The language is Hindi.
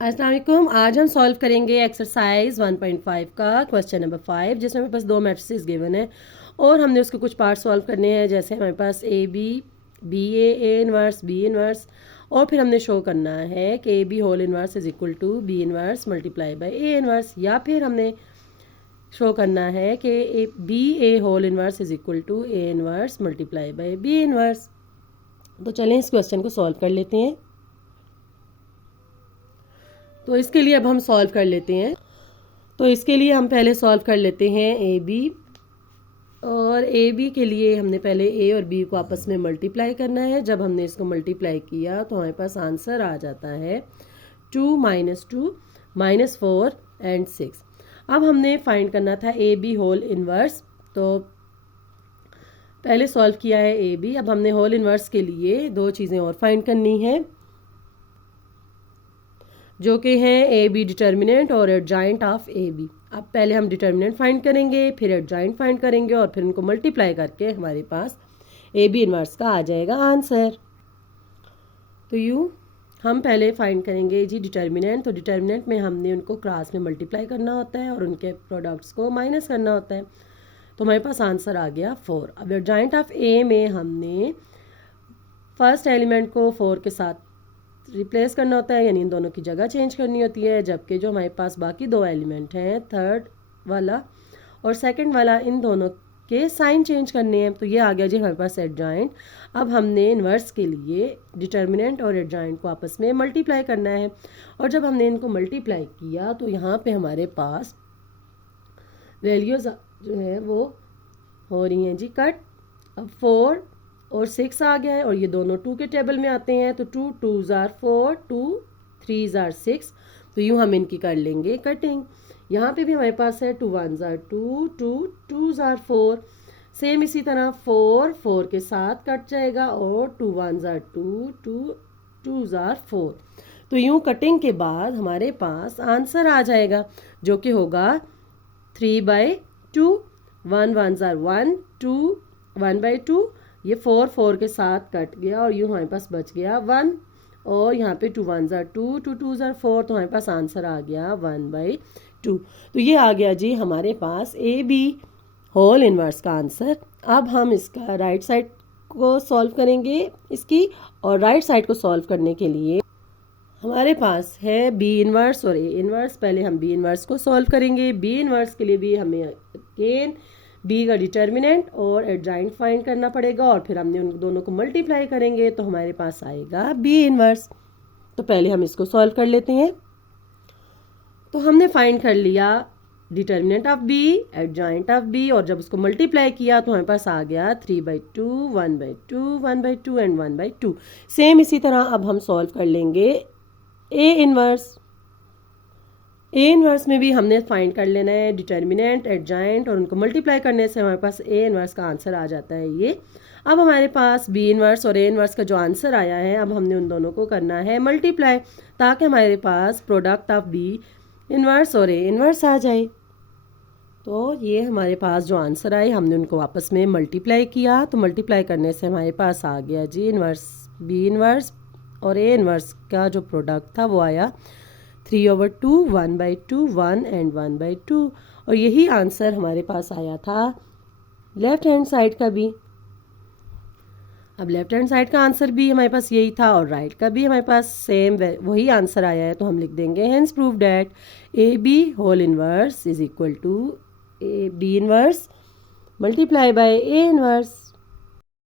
अस्सलाम वालेकुम। आज हम सॉल्व करेंगे एक्सरसाइज 1.5 का क्वेश्चन नंबर 5, जिसमें हमारे पास दो मैट्रिसेस गिवन है और हमने उसके कुछ पार्ट सॉल्व करने हैं। जैसे हमारे पास A B, B A inverse, B inverse, और फिर हमने शो करना है कि A B whole inverse is equal to B inverse multiply by A inverse, या फिर हमने शो करना है कि B A whole inverse is equal to A inverse multiply by B inverse. तो चलें इस क्वेश्चन को सॉल्व कर लेते हैं। तो इसके लिए अब हम सॉल्व कर लेते हैं। तो इसके लिए हम पहले सॉल्व कर लेते हैं ए बी, और ए बी के लिए हमने पहले ए और बी को आपस में मल्टीप्लाई करना है। जब हमने इसको मल्टीप्लाई किया तो हमारे पास आंसर आ जाता है 2 - 2 -4 एंड 6। अब हमने फाइंड करना था ए बी होल इनवर्स। तो पहले सॉल्व किया है ए बी, अब हमने होल इनवर्स के लिए दो चीज़ें और फाइंड करनी है, जो कि हैं ए बी डिटर्मिनेंट और एडजॉइंट ऑफ ए बी। अब पहले हम डिटर्मिनेंट फाइंड करेंगे, फिर एडजॉइंट फाइंड करेंगे, और फिर इनको मल्टीप्लाई करके हमारे पास ए बी इनवर्स का आ जाएगा आंसर। तो यूँ हम पहले फाइंड करेंगे जी डिटर्मिनेंट। तो डिटर्मिनेंट में हमने उनको क्रॉस में मल्टीप्लाई करना होता है और उनके प्रोडक्ट्स को माइनस करना होता है। तो हमारे पास आंसर आ गया 4। अब एडजॉइंट ऑफ ए में हमने फर्स्ट एलिमेंट को 4 के साथ रिप्लेस करना होता है, यानी इन दोनों की जगह चेंज करनी होती है। जबकि जो हमारे पास बाकी दो एलिमेंट हैं, थर्ड वाला और सेकंड वाला, इन दोनों के साइन चेंज करने हैं। तो ये आ गया जी हमारे पास एडजॉइंट। अब हमने इन्वर्स के लिए डिटर्मिनेंट और एडजॉइंट को आपस में मल्टीप्लाई करना है, और जब हमने इनको मल्टीप्लाई किया तो यहाँ पे हमारे पास वैल्यूज़ जो है वो हो रही हैं जी कट। अब 4 और 6 आ गया है, और ये दोनों 2 के टेबल में आते हैं। तो 2 2s are 4, 2 3s are 6। तो यूँ हम इनकी कर लेंगे कटिंग। यहाँ पे भी हमारे पास है 2 1s are 2, 2 2s are 4। Same इसी तरह 4 4 के साथ कट जाएगा, और 2 1s are 2, 2 2s are 4। तो यूँ कटिंग के बाद हमारे पास आंसर आ जाएगा, जो कि होगा 3/2। 1 1s are 1, 2 1/2। ये 4 4 के साथ कट गया, और यूँ हमारे पास बच गया 1, और यहाँ पे 2 1s are 2, 2 2s are 4। तो हमारे पास आंसर आ गया 1/2। तो ये आ गया जी हमारे पास ए बी होल इनवर्स का आंसर। अब हम इसका राइट साइड को सॉल्व करेंगे इसकी, और राइट साइड को सॉल्व करने के लिए हमारे पास है बी इनवर्स और ए इनवर्स। पहले हम बी इनवर्स को सॉल्व करेंगे। बी इनवर्स के लिए भी हमें अगेन बी का डिटर्मिनेंट और एडजॉइंट फाइंड करना पड़ेगा, और फिर हमने उन दोनों को मल्टीप्लाई करेंगे तो हमारे पास आएगा बी इनवर्स। तो पहले हम इसको सॉल्व कर लेते हैं। तो हमने फाइंड कर लिया determinant of B, adjoint of B, और जब उसको मल्टीप्लाई किया तो हमारे पास आ गया 3/2, 1/2, 1/2 एंड 1/2। सेम इसी तरह अब हम सॉल्व कर लेंगे ए इनवर्स। ए इनवर्स में भी हमने फाइंड कर लेना है डिटर्मिनेंट, एडजॉइंट, और उनको मल्टीप्लाई करने से हमारे पास ए इनवर्स का आंसर आ जाता है ये। अब हमारे पास बी इनवर्स और ए इनवर्स का जो आंसर आया है, अब हमने उन दोनों को करना है मल्टीप्लाई, ताकि हमारे पास प्रोडक्ट ऑफ बी इनवर्स और ए इनवर्स आ जाए। तो ये हमारे पास जो आंसर आए हमने उनको आपस में मल्टीप्लाई किया, तो मल्टीप्लाई करने से हमारे पास आ गया जी इनवर्स बी इनवर्स और ए इनवर्स का जो प्रोडक्ट था वो आया 3/2, 1/2, 1 एंड 1/2। और यही आंसर हमारे पास आया था लेफ्ट हैंड साइड का भी। अब लेफ्ट हैंड साइड का आंसर भी हमारे पास यही था, और राइट का भी हमारे पास सेम वही आंसर आया है। तो हम लिख देंगे hence prove that A B whole inverse is equal to A B inverse multiply by A inverse.